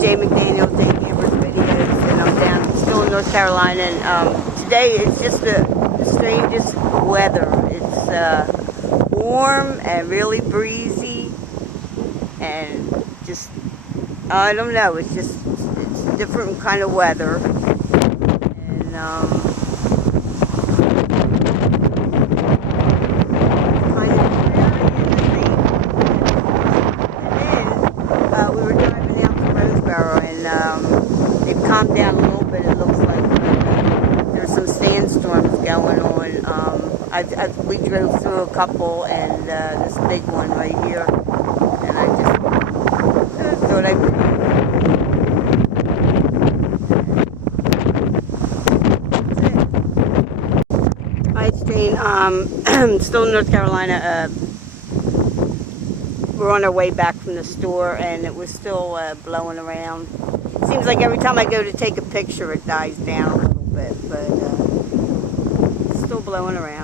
Jay McDaniel, Jay Campers Videos, and I'm still in North Carolina. And today it's just the strangest weather. It's warm and really breezy, and just I don't know. It's a different kind of weather, and they've calmed down a little bit. It looks like there's some sandstorms going on. We drove through a couple, and this big one right here, and I just thought I would. Hi, it's Jane. Still in North Carolina. We're on our way back from the store, and it was still blowing around. It seems like every time I go to take a picture, it dies down a little bit, but it's still blowing around.